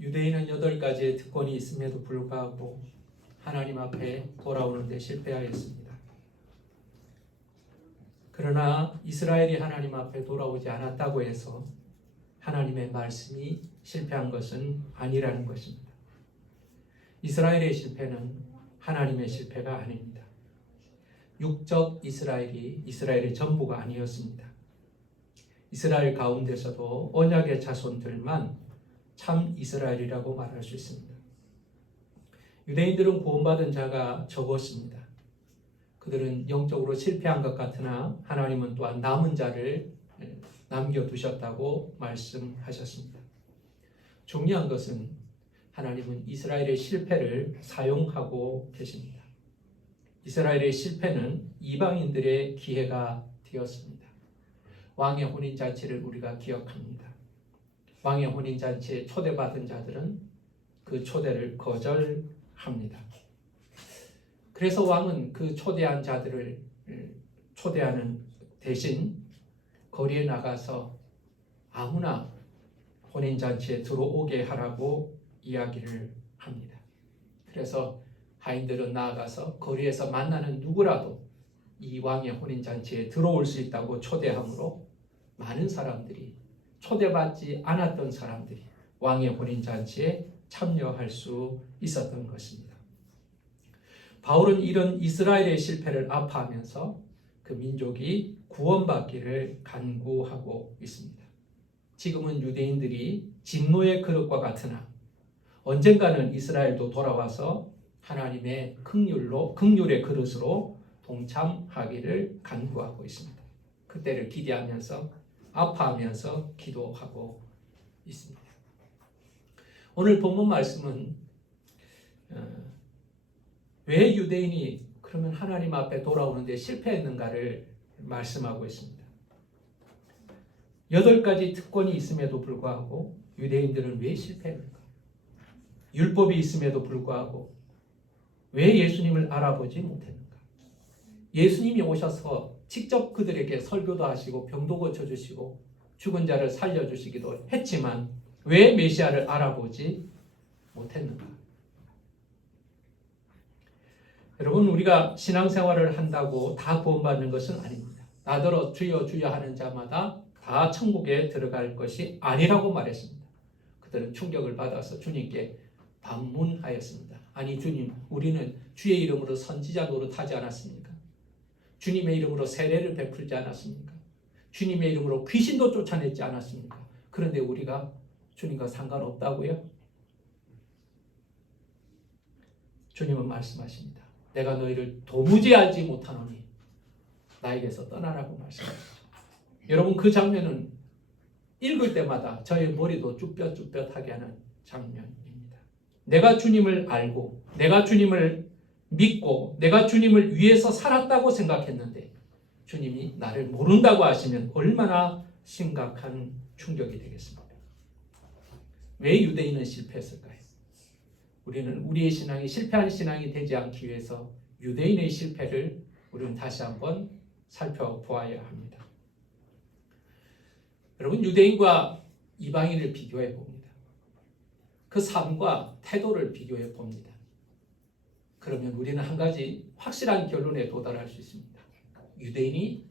유대인은 8가지의 특권이 있음에도 불구하고 하나님 앞에 돌아오는 데 실패하였습니다. 그러나 이스라엘이 하나님 앞에 돌아오지 않았다고 해서 하나님의 말씀이 실패한 것은 아니라는 것입니다. 이스라엘의 실패는 하나님의 실패가 아닙니다. 육적 이스라엘이 이스라엘의 전부가 아니었습니다. 이스라엘 가운데서도 언약의 자손들만 참 이스라엘이라고 말할 수 있습니다. 유대인들은 구원받은 자가 적었습니다. 그들은 영적으로 실패한 것 같으나 하나님은 또한 남은 자를 남겨두셨다고 말씀하셨습니다. 중요한 것은 하나님은 이스라엘의 실패를 사용하고 계십니다. 이스라엘의 실패는 이방인들의 기회가 되었습니다. 왕의 혼인잔치를 우리가 기억합니다. 왕의 혼인잔치에 초대받은 자들은 그 초대를 거절합니다. 그래서 왕은 그 초대한 자들을 초대하는 대신 거리에 나가서 아무나 혼인잔치에 들어오게 하라고 이야기를 합니다. 그래서 하인들은 나아가서 거리에서 만나는 누구라도 이 왕의 혼인잔치에 들어올 수 있다고 초대하므로 많은 사람들이, 초대받지 않았던 사람들이 왕의 혼인잔치에 참여할 수 있었던 것입니다. 바울은 이런 이스라엘의 실패를 아파하면서 그 민족이 구원받기를 간구하고 있습니다. 지금은 유대인들이 진노의 그릇과 같으나 언젠가는 이스라엘도 돌아와서 하나님의 긍휼의 그릇으로 동참하기를 간구하고 있습니다. 그때를 기대하면서 아파하면서 기도하고 있습니다. 오늘 본문 말씀은 왜 유대인이 그러면 하나님 앞에 돌아오는데 실패했는가를 말씀하고 있습니다. 8가지 특권이 있음에도 불구하고 유대인들은 왜 실패했는가? 율법이 있음에도 불구하고 왜 예수님을 알아보지 못했는가? 예수님이 오셔서 직접 그들에게 설교도 하시고 병도 고쳐주시고 죽은 자를 살려주시기도 했지만 왜 메시아를 알아보지 못했는가? 여러분, 우리가 신앙생활을 한다고 다 구원받는 것은 아닙니다. 나더러 주여 주여 하는 자마다 다 천국에 들어갈 것이 아니라고 말했습니다. 그들은 충격을 받아서 주님께 반문하였습니다. 아니 주님, 우리는 주의 이름으로 선지자 노릇하지 않았습니까? 주님의 이름으로 세례를 베풀지 않았습니까? 주님의 이름으로 귀신도 쫓아냈지 않았습니까? 그런데 우리가 주님과 상관없다고요? 주님은 말씀하십니다. 내가 너희를 도무지 알지 못하노니 나에게서 떠나라고 말씀하시죠. 여러분, 그 장면은 읽을 때마다 저의 머리도 쭈뼛쭈뼛하게 하는 장면입니다. 내가 주님을 알고 내가 주님을 믿고 내가 주님을 위해서 살았다고 생각했는데 주님이 나를 모른다고 하시면 얼마나 심각한 충격이 되겠습니까? 왜 유대인은 실패했을까요? 우리는 우리의 신앙이 실패한 신앙이 되지 않기 위해서 유대인의 실패를 우리는 다시 한번 살펴보아야 합니다. 여러분, 유대인과 이방인을 비교해 봅니다. 그 삶과 태도를 비교해 봅니다. 그러면 우리는 한 가지 확실한 결론에 도달할 수 있습니다. 유대인이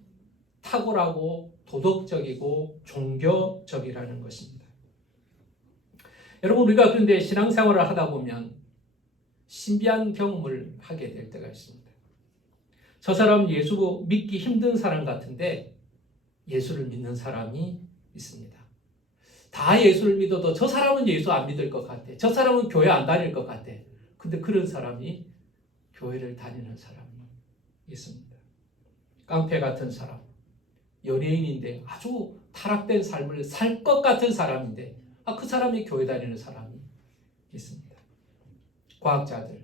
탁월하고 도덕적이고 종교적이라는 것입니다. 여러분, 우리가 그런데 신앙생활을 하다 보면 신비한 경험을 하게 될 때가 있습니다. 저 사람은 예수 믿기 힘든 사람 같은데 예수를 믿는 사람이 있습니다. 다 예수를 믿어도 저 사람은 예수 안 믿을 것 같아. 저 사람은 교회 안 다닐 것 같아. 근데 그런 사람이 교회를 다니는 사람이 있습니다. 깡패 같은 사람, 연예인인데 아주 타락된 삶을 살 것 같은 사람인데 그 사람이 교회 다니는 사람이 있습니다. 과학자들,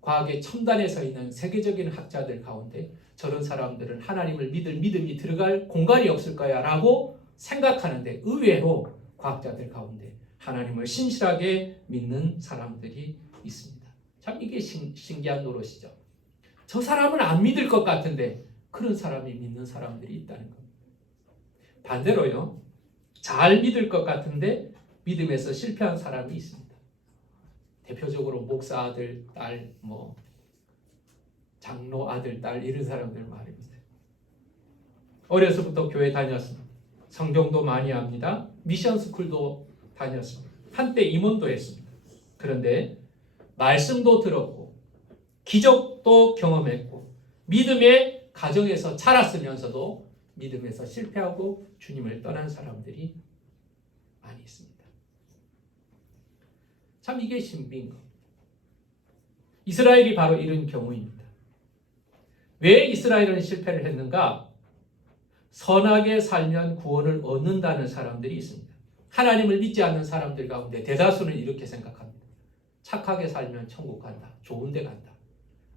과학의 첨단에 서 있는 세계적인 학자들 가운데 저런 사람들은 하나님을 믿을 믿음이 들어갈 공간이 없을 거야 라고 생각하는데 의외로 과학자들 가운데 하나님을 신실하게 믿는 사람들이 있습니다. 참 이게 신기한 노릇이죠. 저 사람은 안 믿을 것 같은데 그런 사람이 믿는 사람들이 있다는 겁니다. 반대로요, 잘 믿을 것 같은데 믿음에서 실패한 사람이 있습니다. 대표적으로 목사 아들, 딸, 장로 아들, 딸 이런 사람들 말입니다. 어려서부터 교회 다녔습니다. 성경도 많이 합니다. 미션 스쿨도 다녔습니다. 한때 임원도 했습니다. 그런데 말씀도 들었고 기적도 경험했고 믿음의 가정에서 자랐으면서도 믿음에서 실패하고 주님을 떠난 사람들이 많이 있습니다. 참 이게 신비인 겁니다. 이스라엘이 바로 이런 경우입니다. 왜 이스라엘은 실패를 했는가? 선하게 살면 구원을 얻는다는 사람들이 있습니다. 하나님을 믿지 않는 사람들 가운데 대다수는 이렇게 생각합니다. 착하게 살면 천국 간다. 좋은 데 간다.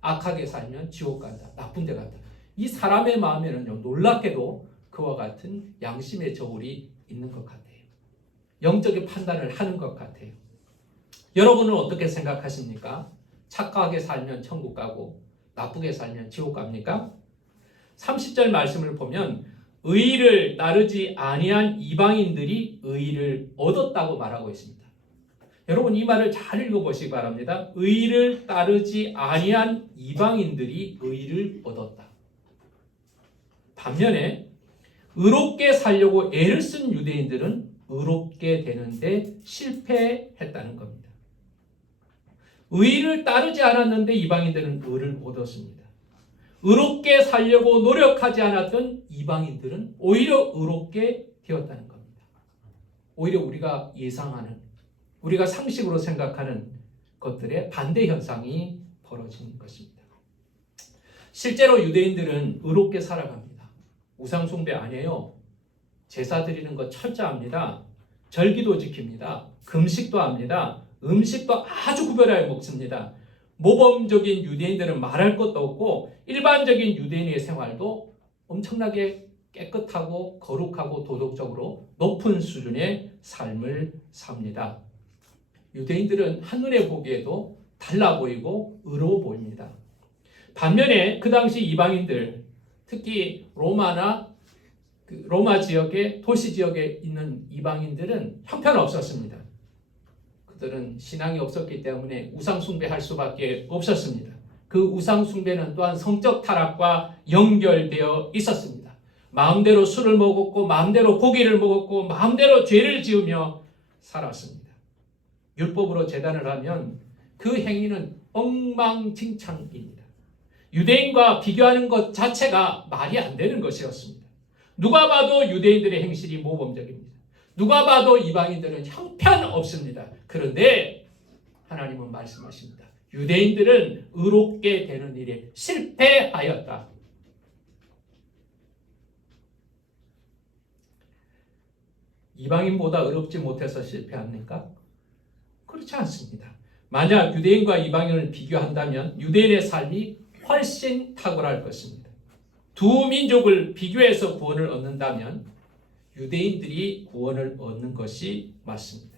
악하게 살면 지옥 간다. 나쁜 데 간다. 이 사람의 마음에는요, 놀랍게도 그와 같은 양심의 저울이 있는 것 같아요. 영적인 판단을 하는 것 같아요. 여러분은 어떻게 생각하십니까? 착하게 살면 천국 가고 나쁘게 살면 지옥 갑니까? 30절 말씀을 보면 의를 따르지 아니한 이방인들이 의를 얻었다고 말하고 있습니다. 여러분 이 말을 잘 읽어보시기 바랍니다. 의를 따르지 아니한 이방인들이 의를 얻었다. 반면에 의롭게 살려고 애를 쓴 유대인들은 의롭게 되는데 실패했다는 겁니다. 의를 따르지 않았는데 이방인들은 의를 얻었습니다. 의롭게 살려고 노력하지 않았던 이방인들은 오히려 의롭게 되었다는 겁니다. 오히려 우리가 예상하는, 우리가 상식으로 생각하는 것들의 반대 현상이 벌어진 것입니다. 실제로 유대인들은 의롭게 살아갑니다. 우상 숭배 안 해요. 제사 드리는 거 철저합니다. 절기도 지킵니다. 금식도 합니다. 음식도 아주 구별하여 먹습니다. 모범적인 유대인들은 말할 것도 없고 일반적인 유대인의 생활도 엄청나게 깨끗하고 거룩하고 도덕적으로 높은 수준의 삶을 삽니다. 유대인들은 한눈에 보기에도 달라 보이고 의로워 보입니다. 반면에 그 당시 이방인들, 특히 로마 지역의 도시 지역에 있는 이방인들은 형편없었습니다. 그들은 신앙이 없었기 때문에 우상 숭배할 수밖에 없었습니다. 그 우상 숭배는 또한 성적 타락과 연결되어 있었습니다. 마음대로 술을 먹었고 마음대로 고기를 먹었고 마음대로 죄를 지으며 살았습니다. 율법으로 제단을 하면 그 행위는 엉망진창입니다. 유대인과 비교하는 것 자체가 말이 안 되는 것이었습니다. 누가 봐도 유대인들의 행실이 모범적입니다. 누가 봐도 이방인들은 형편없습니다. 그런데 하나님은 말씀하십니다. 유대인들은 의롭게 되는 일에 실패하였다. 이방인보다 의롭지 못해서 실패합니까? 그렇지 않습니다. 만약 유대인과 이방인을 비교한다면 유대인의 삶이 훨씬 탁월할 것입니다. 두 민족을 비교해서 구원을 얻는다면 유대인들이 구원을 얻는 것이 맞습니다.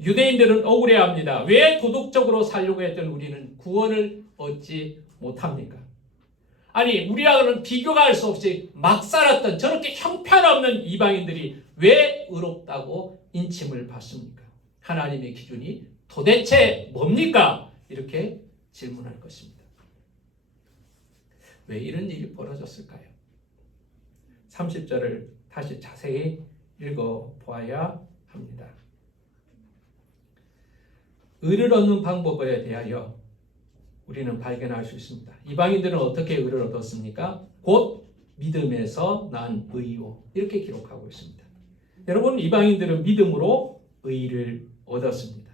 유대인들은 억울해합니다. 왜 도덕적으로 살려고 했던 우리는 구원을 얻지 못합니까? 아니 우리하고는 비교가 할 수 없이 막 살았던 저렇게 형편없는 이방인들이 왜 의롭다고 인침을 받습니까? 하나님의 기준이 도대체 뭡니까? 이렇게 질문할 것입니다. 왜 이런 일이 벌어졌을까요? 30절을 다시 자세히 읽어보아야 합니다. 의를 얻는 방법에 대하여 우리는 발견할 수 있습니다. 이방인들은 어떻게 의를 얻었습니까? 곧 믿음에서 난 의요. 이렇게 기록하고 있습니다. 여러분, 이방인들은 믿음으로 의를 얻었습니다.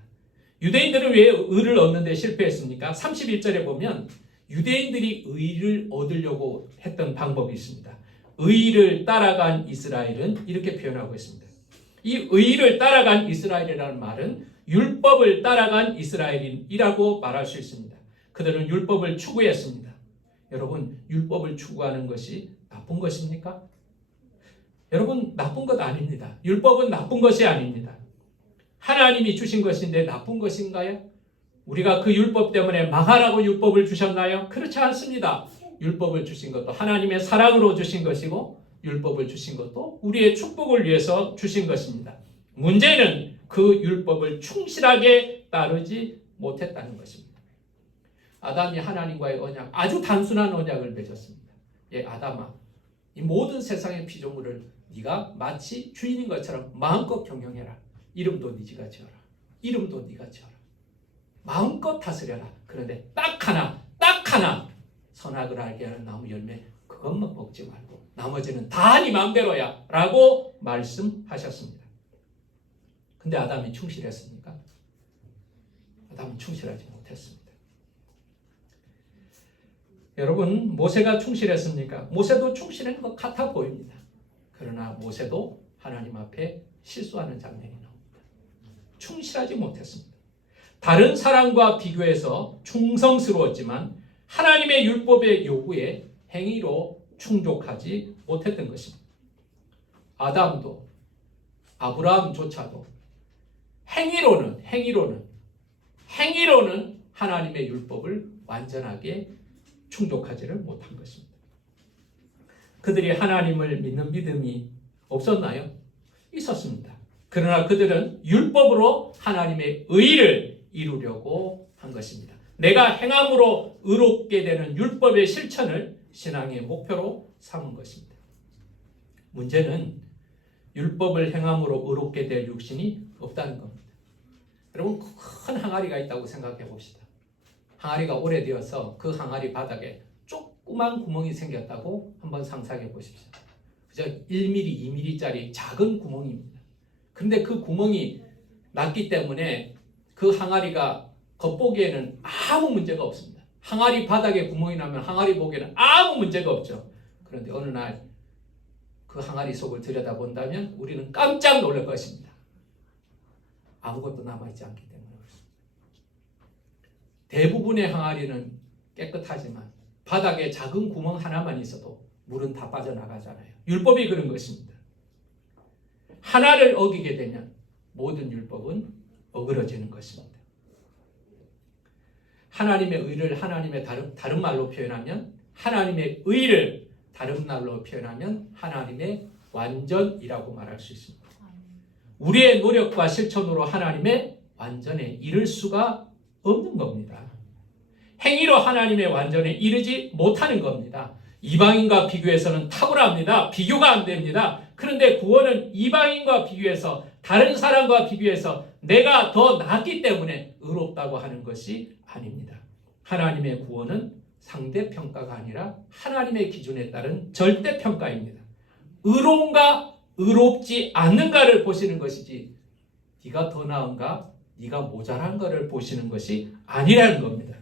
유대인들은 왜 의를 얻는데 실패했습니까? 31절에 보면 유대인들이 의를 얻으려고 했던 방법이 있습니다. 의를 따라간 이스라엘은 이렇게 표현하고 있습니다. 이 의를 따라간 이스라엘이라는 말은 율법을 따라간 이스라엘이라고 말할 수 있습니다. 그들은 율법을 추구했습니다. 여러분, 율법을 추구하는 것이 나쁜 것입니까? 여러분, 나쁜 것 아닙니다. 율법은 나쁜 것이 아닙니다. 하나님이 주신 것인데 나쁜 것인가요? 우리가 그 율법 때문에 망하라고 율법을 주셨나요? 그렇지 않습니다. 율법을 주신 것도 하나님의 사랑으로 주신 것이고 율법을 주신 것도 우리의 축복을 위해서 주신 것입니다. 문제는 그 율법을 충실하게 따르지 못했다는 것입니다. 아담이 하나님과의 언약, 아주 단순한 언약을 맺었습니다. 아담아, 이 모든 세상의 피조물을 네가 마치 주인인 것처럼 마음껏 경영해라. 이름도 네가 지어라. 이름도 네가 지어라. 마음껏 다스려라. 그런데 딱 하나 선악을 알게 하는 나무 열매 그것만 먹지 말고 나머지는 다 네 마음대로야 라고 말씀하셨습니다. 근데 아담이 충실했습니까? 아담은 충실하지 못했습니다. 여러분, 모세가 충실했습니까? 모세도 충실한 것 같아 보입니다. 그러나 모세도 하나님 앞에 실수하는 장면이 나옵니다. 충실하지 못했습니다. 다른 사람과 비교해서 충성스러웠지만 하나님의 율법의 요구에 행위로 충족하지 못했던 것입니다. 아담도 아브라함조차도 행위로는 하나님의 율법을 완전하게 충족하지를 못한 것입니다. 그들이 하나님을 믿는 믿음이 없었나요? 있었습니다. 그러나 그들은 율법으로 하나님의 의를 이루려고 한 것입니다. 내가 행함으로 의롭게 되는 율법의 실천을 신앙의 목표로 삼은 것입니다. 문제는 율법을 행함으로 의롭게 될 육신이 없다는 겁니다. 여러분, 큰 항아리가 있다고 생각해 봅시다. 항아리가 오래되어서 그 항아리 바닥에 조그만 구멍이 생겼다고 한번 상상해 보십시오. 그저 1mm, 2mm짜리 작은 구멍입니다. 그런데 그 구멍이 났기 때문에 그 항아리가 겉보기에는 아무 문제가 없습니다. 항아리 바닥에 구멍이 나면 항아리 보기에는 아무 문제가 없죠. 그런데 어느 날 그 항아리 속을 들여다본다면 우리는 깜짝 놀랄 것입니다. 아무것도 남아있지 않기 때문에 그렇습니다. 대부분의 항아리는 깨끗하지만 바닥에 작은 구멍 하나만 있어도 물은 다 빠져나가잖아요. 율법이 그런 것입니다. 하나를 어기게 되면 모든 율법은 어그러지는 것입니다. 하나님의 의를 하나님의 다른 말로 표현하면 하나님의 의를 다른 말로 표현하면 하나님의 완전이라고 말할 수 있습니다. 우리의 노력과 실천으로 하나님의 완전에 이를 수가 없는 겁니다. 행위로 하나님의 완전에 이르지 못하는 겁니다. 이방인과 비교해서는 탁월합니다. 비교가 안 됩니다. 그런데 구원은 이방인과 비교해서 다른 사람과 비교해서 내가 더 낫기 때문에 의롭다고 하는 것이 아닙니다. 하나님의 구원은 상대평가가 아니라 하나님의 기준에 따른 절대평가입니다. 의로운가 의롭지 않는가를 보시는 것이지 네가 더 나은가 네가 모자란가를 보시는 것이 아니라는 겁니다.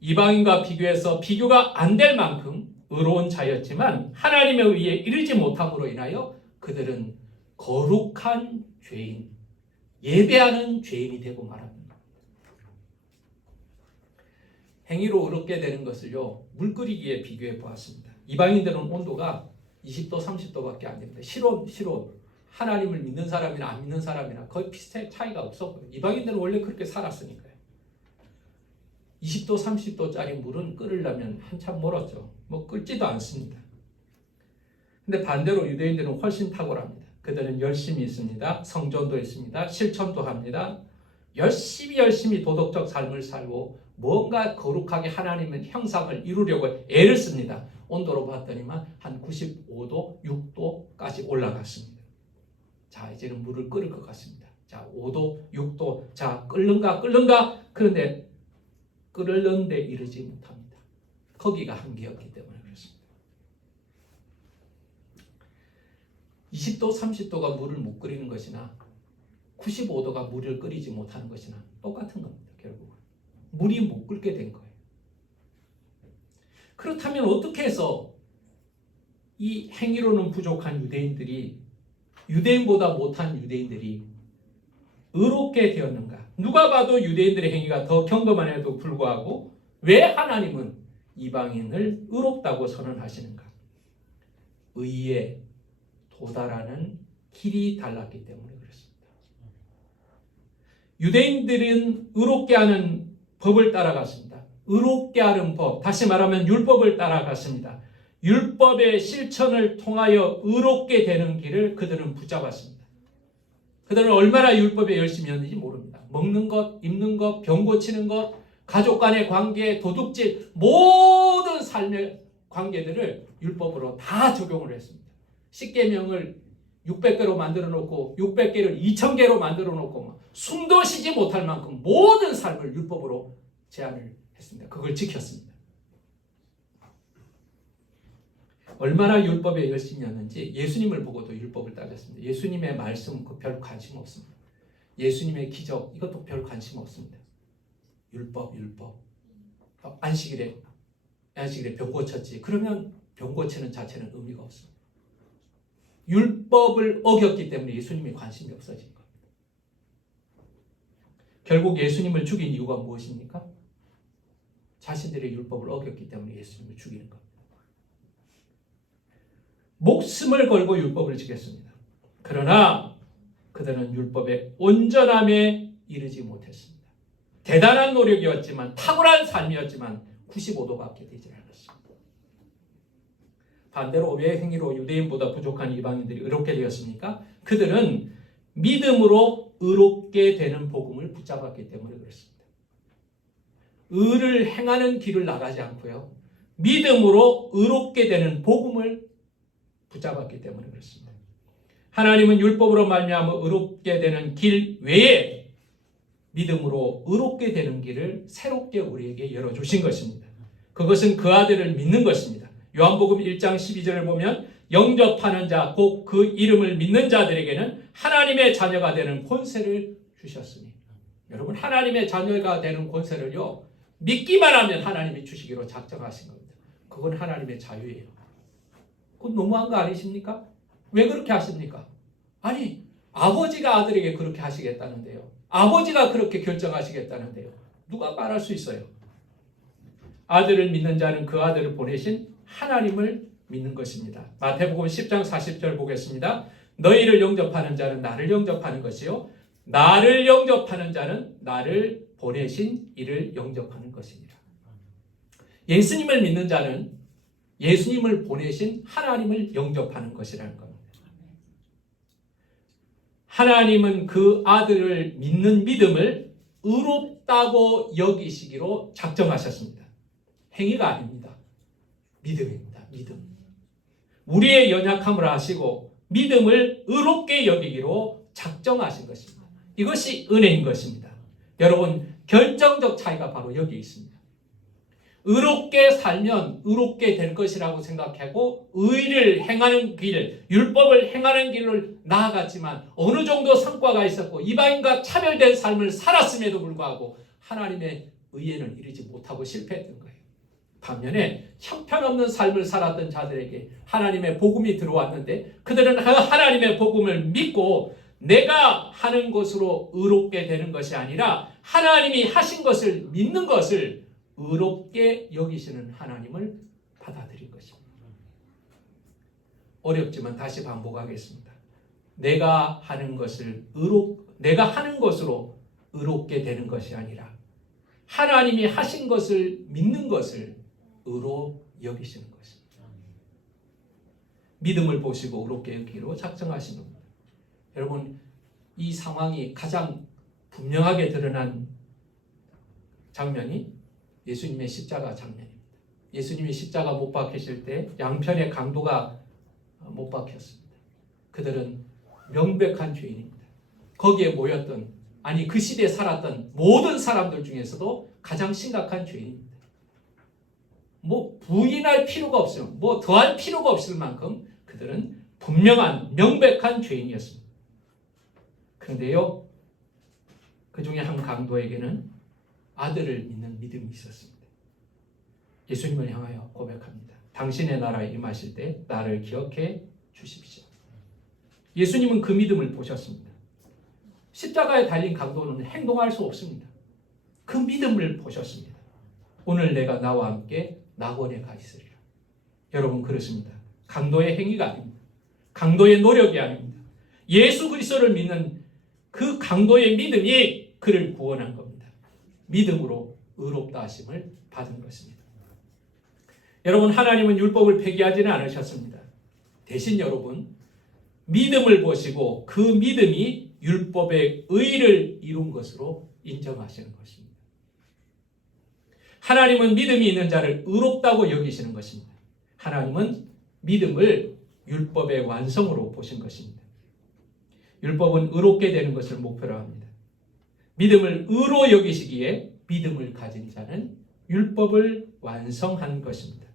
이방인과 비교해서 비교가 안 될 만큼 의로운 자였지만 하나님의 의에 이르지 못함으로 인하여 그들은 거룩한 죄인, 예배하는 죄인이 되고 말합니다. 행위로 의롭게 되는 것을요, 물 끓이기에 비교해 보았습니다. 이방인들은 온도가 20도, 30도밖에 안 됩니다. 실온. 하나님을 믿는 사람이나 안 믿는 사람이나 거의 비슷해 차이가 없어 보여요. 이방인들은 원래 그렇게 살았으니까요. 20도, 30도짜리 물은 끓으려면 한참 멀었죠. 끓지도 않습니다. 근데 반대로 유대인들은 훨씬 탁월합니다. 그들은 열심히 있습니다. 성전도 있습니다. 실천도 합니다. 열심히 도덕적 삶을 살고 뭔가 거룩하게 하나님의 형상을 이루려고 애를 씁니다. 온도로 봤더니만 한 95도, 6도까지 올라갔습니다. 자, 이제는 물을 끓일 것 같습니다. 자, 5도, 6도, 자, 끓는가? 그런데 끓는 데 이르지 못합니다. 거기가 한계였기 때문에 그렇습니다. 20도, 30도가 물을 못 끓이는 것이나 95도가 물을 끓이지 못하는 것이나 똑같은 겁니다. 결국은 물이 못 끓게 된 거예요. 그렇다면 어떻게 해서 이 행위로는 부족한 유대인보다 못한 유대인들이 의롭게 되었는가? 누가 봐도 유대인들의 행위가 더 경건함에도 불구하고 왜 하나님은 이방인을 의롭다고 선언하시는가? 의에 도달하는 길이 달랐기 때문에 그렇습니다. 유대인들은 의롭게 하는 법을 따라갔습니다. 의롭게 하는 법, 다시 말하면 율법을 따라갔습니다. 율법의 실천을 통하여 의롭게 되는 길을 그들은 붙잡았습니다. 그들은 얼마나 율법에 열심이었는지 모릅니다. 먹는 것, 입는 것, 병 고치는 것, 가족 간의 관계, 도둑질, 모든 삶의 관계들을 율법으로 다 적용을 했습니다. 10계명을 600개로 만들어 놓고 600개를 2000개로 만들어 놓고 숨도 쉬지 못할 만큼 모든 삶을 율법으로 제한을 했습니다. 그걸 지켰습니다. 얼마나 율법에 열심이었는지 예수님을 보고도 율법을 따졌습니다. 예수님의 말씀 별 관심 없습니다. 예수님의 기적 이것도 별 관심 없습니다. 율법. 안식일에 병 고쳤지. 그러면 병 고치는 자체는 의미가 없습니다. 율법을 어겼기 때문에 예수님의 관심이 없어진 겁니다. 결국 예수님을 죽인 이유가 무엇입니까? 자신들의 율법을 어겼기 때문에 예수님을 죽이는 겁니다. 목숨을 걸고 율법을 지켰습니다. 그러나 그들은 율법의 온전함에 이르지 못했습니다. 대단한 노력이었지만 탁월한 삶이었지만 95도밖에 되지 않았습니다. 반대로 왜 행위로 유대인보다 부족한 이방인들이 의롭게 되었습니까? 그들은 믿음으로 의롭게 되는 복음을 붙잡았기 때문에 그렇습니다. 의를 행하는 길을 나가지 않고요. 믿음으로 의롭게 되는 복음을 붙잡았기 때문에 그렇습니다. 하나님은 율법으로 말미암아 의롭게 되는 길 외에 믿음으로 의롭게 되는 길을 새롭게 우리에게 열어주신 것입니다. 그것은 그 아들을 믿는 것입니다. 요한복음 1장 12절을 보면 영접하는 자, 곧 그 이름을 믿는 자들에게는 하나님의 자녀가 되는 권세를 주셨으니. 여러분, 하나님의 자녀가 되는 권세를요, 믿기만 하면 하나님이 주시기로 작정하신 겁니다. 그건 하나님의 자유예요. 그건 너무한 거 아니십니까? 왜 그렇게 하십니까? 아니, 아버지가 아들에게 그렇게 하시겠다는데요. 아버지가 그렇게 결정하시겠다는데요. 누가 말할 수 있어요? 아들을 믿는 자는 그 아들을 보내신 하나님을 믿는 것입니다. 마태복음 10장 40절 보겠습니다. 너희를 영접하는 자는 나를 영접하는 것이요, 나를 영접하는 자는 나를 보내신 이를 영접하는 것이니라. 예수님을 믿는 자는 예수님을 보내신 하나님을 영접하는 것이라는 겁니다. 하나님은 그 아들을 믿는 믿음을 의롭다고 여기시기로 작정하셨습니다. 행위가 아닙니다. 믿음입니다. 믿음. 우리의 연약함을 아시고 믿음을 의롭게 여기기로 작정하신 것입니다. 이것이 은혜인 것입니다. 여러분, 결정적 차이가 바로 여기 있습니다. 의롭게 살면 의롭게 될 것이라고 생각하고 의를 행하는 길, 율법을 행하는 길을 나아갔지만 어느 정도 성과가 있었고 이방인과 차별된 삶을 살았음에도 불구하고 하나님의 의에는 이르지 못하고 실패했던 거예요. 반면에 형편없는 삶을 살았던 자들에게 하나님의 복음이 들어왔는데 그들은 하나님의 복음을 믿고 내가 하는 것으로 의롭게 되는 것이 아니라 하나님이 하신 것을 믿는 것을 의롭게 여기시는 하나님을 받아들인 것입니다. 어렵지만 다시 반복하겠습니다. 내가 하는 것으로 의롭게 되는 것이 아니라 하나님이 하신 것을 믿는 것을 의로 여기시는 것입니다. 믿음을 보시고 의롭게 여기기로 작정하신 겁니다. 여러분, 이 상황이 가장 분명하게 드러난 장면이 예수님의 십자가 장면입니다. 예수님이 십자가 못 박히실 때 양편의 강도가 못 박혔습니다. 그들은 명백한 죄인입니다. 거기에 모였던, 아니 그 시대에 살았던 모든 사람들 중에서도 가장 심각한 죄인입니다. 뭐 부인할 필요가 없어요. 뭐 더할 필요가 없을 만큼 그들은 분명한 명백한 죄인이었습니다. 그런데요, 그 중에 한 강도에게는 아들을 믿는 믿음이 있었습니다. 예수님을 향하여 고백합니다. 당신의 나라에 임하실 때 나를 기억해 주십시오. 예수님은 그 믿음을 보셨습니다. 십자가에 달린 강도는 행동할 수 없습니다. 그 믿음을 보셨습니다. 오늘 내가 나와 함께 낙원에 가 있으리라. 여러분, 그렇습니다. 강도의 행위가 아닙니다. 강도의 노력이 아닙니다. 예수 그리스도를 믿는 그 강도의 믿음이 그를 구원한 겁니다. 믿음으로 의롭다 하심을 받은 것입니다. 여러분, 하나님은 율법을 폐기하지는 않으셨습니다. 대신 여러분, 믿음을 보시고 그 믿음이 율법의 의를 이룬 것으로 인정하시는 것입니다. 하나님은 믿음이 있는 자를 의롭다고 여기시는 것입니다. 하나님은 믿음을 율법의 완성으로 보신 것입니다. 율법은 의롭게 되는 것을 목표로 합니다. 믿음을 의로 여기시기에 믿음을 가진 자는 율법을 완성한 것입니다.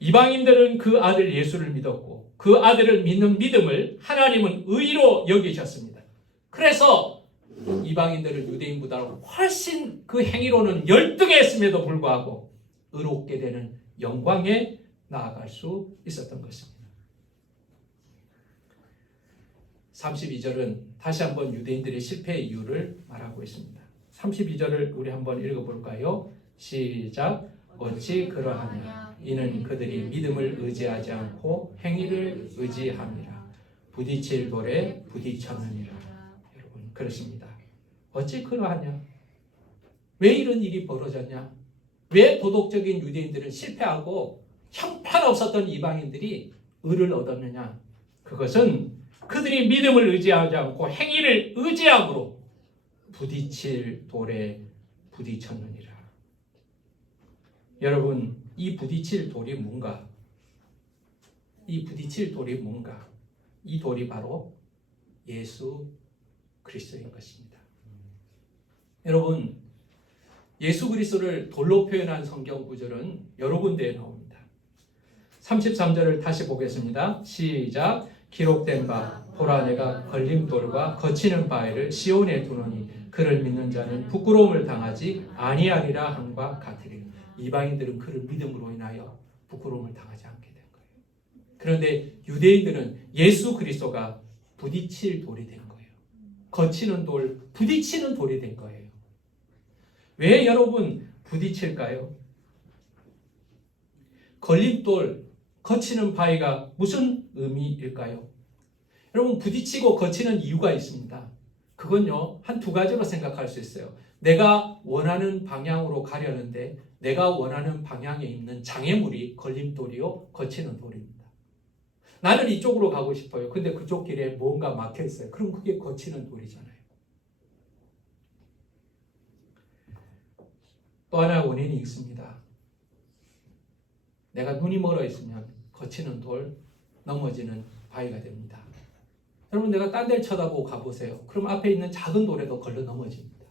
이방인들은 그 아들 예수를 믿었고 그 아들을 믿는 믿음을 하나님은 의로 여기셨습니다. 그래서 이방인들은 유대인보다 훨씬 그 행위로는 열등했음에도 불구하고 의롭게 되는 영광에 나아갈 수 있었던 것입니다. 32절은 다시 한번 유대인들의 실패의 이유를 말하고 있습니다. 32절을 우리 한번 읽어볼까요? 시작. 어찌 그러하냐? 이는 그들이 믿음을 의지하지 않고 행위를 의지함이라. 부딪힐 돌에 부딪혔느니라. 여러분, 그렇습니다. 어찌 그러하냐? 왜 이런 일이 벌어졌냐? 왜 도덕적인 유대인들은 실패하고 형편없었던 이방인들이 의를 얻었느냐? 그것은 그들이 믿음을 의지하지 않고 행위를 의지함으로 부딪힐 돌에 부딪혔느니라. 여러분, 이 부딪힐 돌이 뭔가? 이 부딪힐 돌이 뭔가? 이 돌이 바로 예수 그리스도인 것입니다. 여러분, 예수 그리스도를 돌로 표현한 성경 구절은 여러 군데에 나옵니다. 33절을 다시 보겠습니다. 시작. 기록된 바 보라 내가 걸림돌과 거치는 바위를 시온에 두노니 그를 믿는 자는 부끄러움을 당하지 아니하리라 함과 같으리라. 이방인들은 그를 믿음으로 인하여 부끄러움을 당하지 않게 된 거예요. 그런데 유대인들은 예수 그리스도가 부딪힐 돌이 된 거예요. 거치는 돌, 부딪히는 돌이 된 거예요. 왜 여러분 부딪힐까요? 걸림돌, 거치는 바위가 무슨 의미일까요? 여러분, 부딪히고 거치는 이유가 있습니다. 그건요, 한 두 가지로 생각할 수 있어요. 내가 원하는 방향으로 가려는데 내가 원하는 방향에 있는 장애물이 걸림돌이요, 거치는 돌입니다. 나는 이쪽으로 가고 싶어요. 근데 그쪽 길에 뭔가 막혀 있어요. 그럼 그게 거치는 돌이잖아요. 또 하나의 원인이 있습니다. 내가 눈이 멀어 있으면 거치는 돌, 넘어지는 바위가 됩니다. 여러분, 내가 딴 데를 쳐다보고 가보세요. 그럼 앞에 있는 작은 돌에도 걸려 넘어집니다.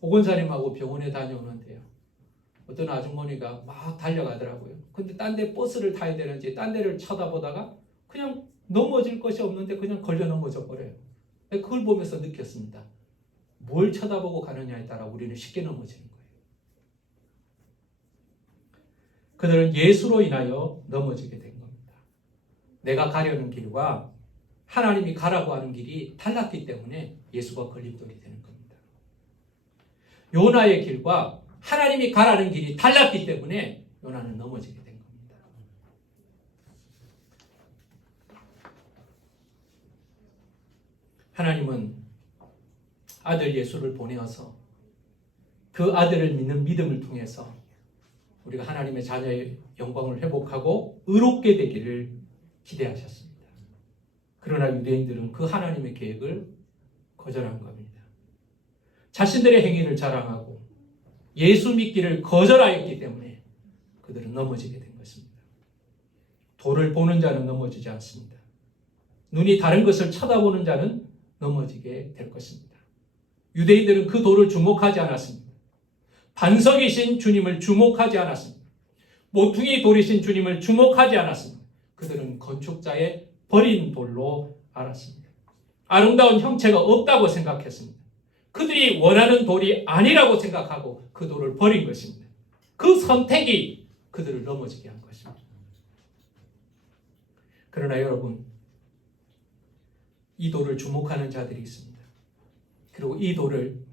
보건사님하고 병원에 다녀오는데요, 어떤 아주머니가 막 달려가더라고요. 근데 딴 데 버스를 타야 되는지 딴 데를 쳐다보다가 그냥 넘어질 것이 없는데 그냥 걸려 넘어져 버려요. 그걸 보면서 느꼈습니다. 뭘 쳐다보고 가느냐에 따라 우리는 쉽게 넘어지는 거예요. 그들은 예수로 인하여 넘어지게 된 겁니다. 내가 가려는 길과 하나님이 가라고 하는 길이 달랐기 때문에 예수가 걸림돌이 되는 겁니다. 요나의 길과 하나님이 가라는 길이 달랐기 때문에 요나는 넘어지게 된 겁니다. 하나님은 아들 예수를 보내어서 그 아들을 믿는 믿음을 통해서 우리가 하나님의 자녀의 영광을 회복하고 의롭게 되기를 기대하셨습니다. 그러나 유대인들은 그 하나님의 계획을 거절한 겁니다. 자신들의 행위를 자랑하고 예수 믿기를 거절하였기 때문에 그들은 넘어지게 된 것입니다. 돌을 보는 자는 넘어지지 않습니다. 눈이 다른 것을 쳐다보는 자는 넘어지게 될 것입니다. 유대인들은 그 돌을 주목하지 않았습니다. 반석이신 주님을 주목하지 않았습니다. 모퉁이 돌이신 주님을 주목하지 않았습니다. 그들은 건축자의 버린 돌로 알았습니다. 아름다운 형체가 없다고 생각했습니다. 그들이 원하는 돌이 아니라고 생각하고 그 돌을 버린 것입니다. 그 선택이 그들을 넘어지게 한 것입니다. 그러나 여러분, 이 돌을 주목하는 자들이 있습니다. 그리고 이 돌을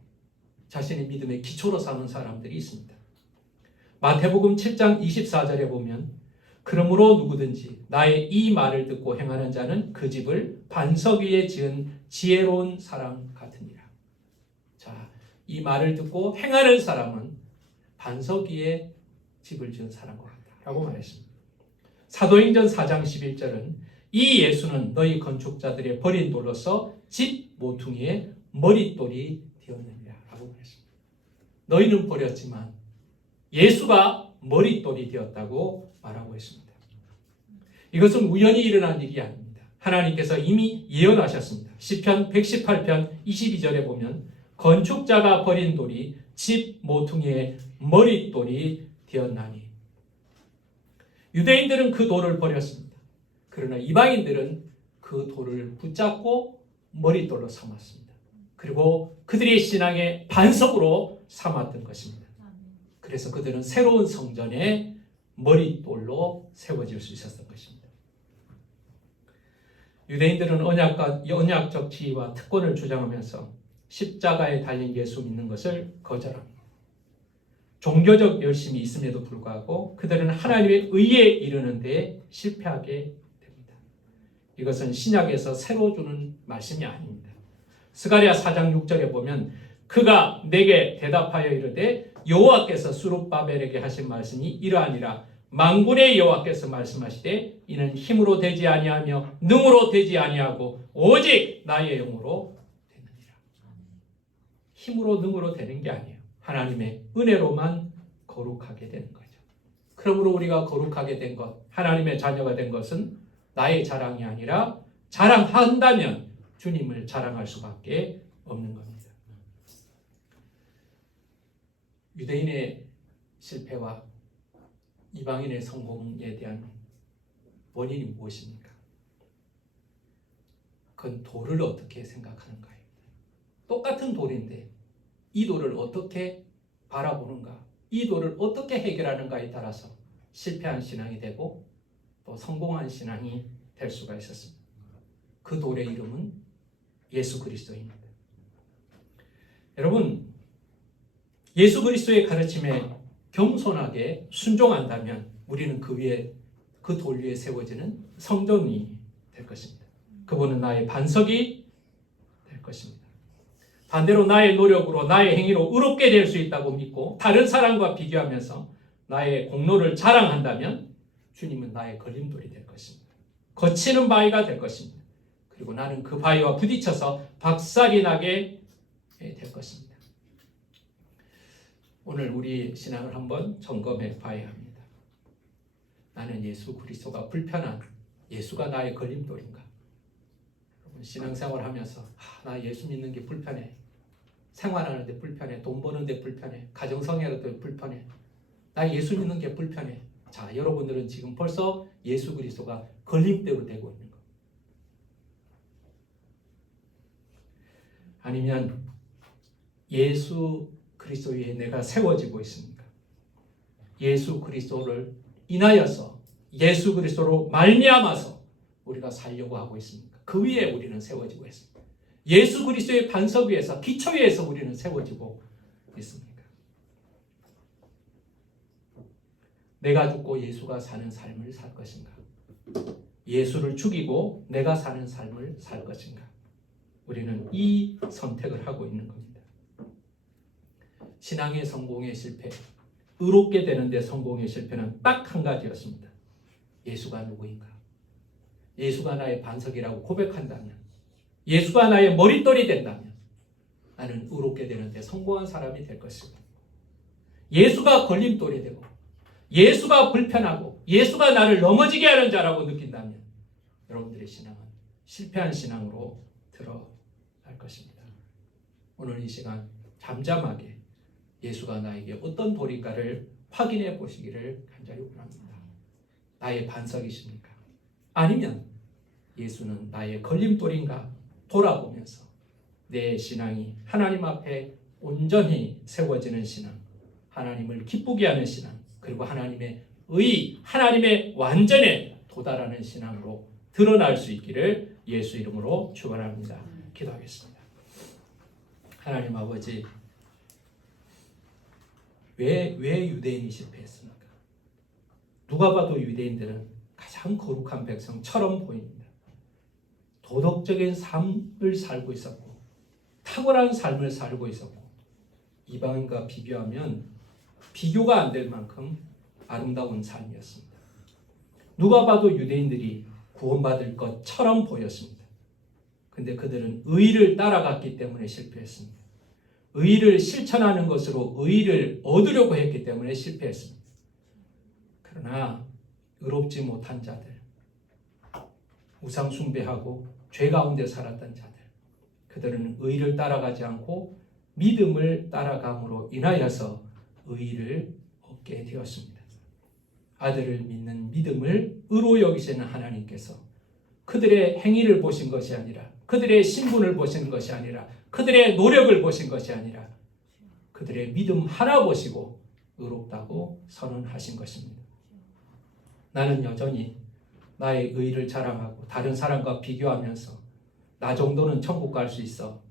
자신의 믿음의 기초로 삼은 사람들이 있습니다. 마태복음 7장 24절에 보면 그러므로 누구든지 나의 이 말을 듣고 행하는 자는 그 집을 반석 위에 지은 지혜로운 사람 같으니라. 자, 이 말을 듣고 행하는 사람은 반석 위에 집을 지은 사람과 같다라고 말했습니다. 사도행전 4장 11절은 이 예수는 너희 건축자들의 버린 돌로서 집 모퉁이의 머릿돌이 되었느니라 라고 말했습니다. 너희는 버렸지만 예수가 머릿돌이 되었다고 말하고 있습니다. 이것은 우연히 일어난 일이 아닙니다. 하나님께서 이미 예언하셨습니다. 시편 118편 22절에 보면 건축자가 버린 돌이 집 모퉁이의 머릿돌이 되었나니. 유대인들은 그 돌을 버렸습니다. 그러나 이방인들은 그 돌을 붙잡고 머릿돌로 삼았습니다. 그리고 그들의 신앙의 반석으로 삼았던 것입니다. 그래서 그들은 새로운 성전의 머릿돌로 세워질 수 있었던 것입니다. 유대인들은 언약적 지위와 특권을 주장하면서 십자가에 달린 예수 믿는 것을 거절합니다. 종교적 열심이 있음에도 불구하고 그들은 하나님의 의에 이르는 데 실패하게 됩니다. 이것은 신약에서 새로 주는 말씀이 아닙니다. 스가랴 4장 6절에 보면 그가 내게 대답하여 이르되 여호와께서 수룹바벨에게 하신 말씀이 이러하니라. 만군의 여호와께서 말씀하시되 이는 힘으로 되지 아니하며 능으로 되지 아니하고 오직 나의 영으로 되느니라. 힘으로 능으로 되는 게 아니에요. 하나님의 은혜로만 거룩하게 되는 거죠. 그러므로 우리가 거룩하게 된 것, 하나님의 자녀가 된 것은 나의 자랑이 아니라 자랑한다면 주님을 자랑할 수밖에 없는 겁니다. 유대인의 실패와 이방인의 성공에 대한 원인이 무엇입니까? 그건 돌을 어떻게 생각하는가요? 똑같은 돌인데 이 돌을 어떻게 바라보는가, 이 돌을 어떻게 해결하는가에 따라서 실패한 신앙이 되고 또 성공한 신앙이 될 수가 있었습니다. 그 돌의 이름은 예수 그리스도입니다. 여러분, 예수 그리스도의 가르침에 겸손하게 순종한다면 우리는 그 위에, 그 돌 위에 세워지는 성전이 될 것입니다. 그분은 나의 반석이 될 것입니다. 반대로 나의 노력으로, 나의 행위로 의롭게 될 수 있다고 믿고 다른 사람과 비교하면서 나의 공로를 자랑한다면 주님은 나의 걸림돌이 될 것입니다. 거치는 바위가 될 것입니다. 그리고 나는 그 바위와 부딪혀서 박살이 나게 될 것입니다. 오늘 우리 신앙을 한번 점검해 봐야 합니다. 나는 예수 그리스도가 불편한, 예수가 나의 걸림돌인가? 신앙생활 하면서 나 예수 믿는 게 불편해. 생활하는데 불편해. 돈 버는데 불편해. 가정생활도 불편해. 나 예수 믿는 게 불편해. 자, 여러분들은 지금 벌써 예수 그리스도가 걸림돌이 되고 있는 거. 아니면 예수 그리스도 위에 내가 세워지고 있습니까? 예수 그리스도를 인하여서, 예수 그리스도로 말미암아서 우리가 살려고 하고 있습니까? 그 위에 우리는 세워지고 있습니다. 예수 그리스도의 반석 위에서, 기초 위에서 우리는 세워지고 있습니까? 내가 죽고 예수가 사는 삶을 살 것인가? 예수를 죽이고 내가 사는 삶을 살 것인가? 우리는 이 선택을 하고 있는 겁니다. 신앙의 성공의 실패, 의롭게 되는데 성공의 실패는 딱 한 가지였습니다. 예수가 누구인가? 예수가 나의 반석이라고 고백한다면, 예수가 나의 머릿돌이 된다면 나는 의롭게 되는데 성공한 사람이 될 것입니다. 예수가 걸림돌이 되고 예수가 불편하고 예수가 나를 넘어지게 하는 자라고 느낀다면 여러분들의 신앙은 실패한 신앙으로 드러날 것입니다. 오늘 이 시간 잠잠하게 예수가 나에게 어떤 돌인가를 확인해 보시기를 간절히 원합니다. 나의 반석이십니까? 아니면 예수는 나의 걸림돌인가 돌아보면서 내 신앙이 하나님 앞에 온전히 세워지는 신앙, 하나님을 기쁘게 하는 신앙, 그리고 하나님의 의, 하나님의 완전에 도달하는 신앙으로 드러날 수 있기를 예수 이름으로 축원합니다. 기도하겠습니다. 하나님 아버지, 왜 유대인이 실패했습니까? 누가 봐도 유대인들은 가장 거룩한 백성처럼 보입니다. 도덕적인 삶을 살고 있었고 탁월한 삶을 살고 있었고 이방인과 비교하면 비교가 안 될 만큼 아름다운 삶이었습니다. 누가 봐도 유대인들이 구원받을 것처럼 보였습니다. 근데 그들은 의를 따라갔기 때문에 실패했습니다. 의를 실천하는 것으로 의를 얻으려고 했기 때문에 실패했습니다. 그러나 의롭지 못한 자들, 우상 숭배하고 죄 가운데 살았던 자들, 그들은 의를 따라가지 않고 믿음을 따라감으로 인하여서 의를 얻게 되었습니다. 아들을 믿는 믿음을 의로 여기시는 하나님께서 그들의 행위를 보신 것이 아니라, 그들의 신분을 보시는 것이 아니라, 그들의 노력을 보신 것이 아니라 그들의 믿음 하나 보시고 의롭다고 선언하신 것입니다. 나는 여전히 나의 의를 자랑하고 다른 사람과 비교하면서 나 정도는 천국 갈 수 있어,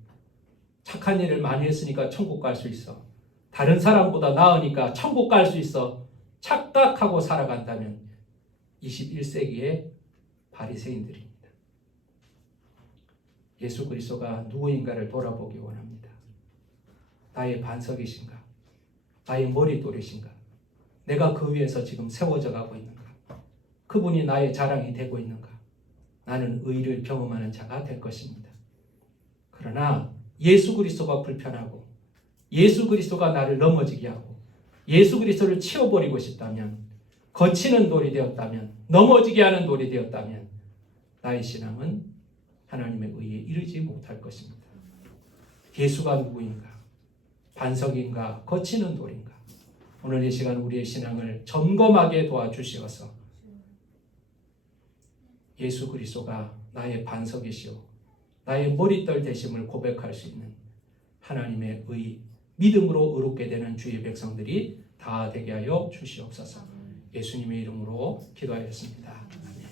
착한 일을 많이 했으니까 천국 갈 수 있어, 다른 사람보다 나으니까 천국 갈 수 있어 착각하고 살아간다면 21세기의 바리새인들입니다. 예수 그리스도가 누구인가를 돌아보기 원합니다. 나의 반석이신가? 나의 머릿돌이신가? 내가 그 위에서 지금 세워져 가고 있는가? 그분이 나의 자랑이 되고 있는가? 나는 의를 경험하는 자가 될 것입니다. 그러나 예수 그리스도가 불편하고 예수 그리스도가 나를 넘어지게 하고 예수 그리스도를 치워버리고 싶다면, 거치는 돌이 되었다면, 넘어지게 하는 돌이 되었다면 나의 신앙은 하나님의 의에 이르지 못할 것입니다. 예수가 누구인가? 반석인가? 거치는 돌인가? 오늘 이 시간 우리의 신앙을 점검하게 도와주시어서 예수 그리스도가 나의 반석이시오, 나의 머릿돌 되심을 고백할 수 있는 하나님의 의, 믿음으로 의롭게 되는 주의 백성들이 다 되게 하여 주시옵소서. 예수님의 이름으로 기도하였습니다. 아멘.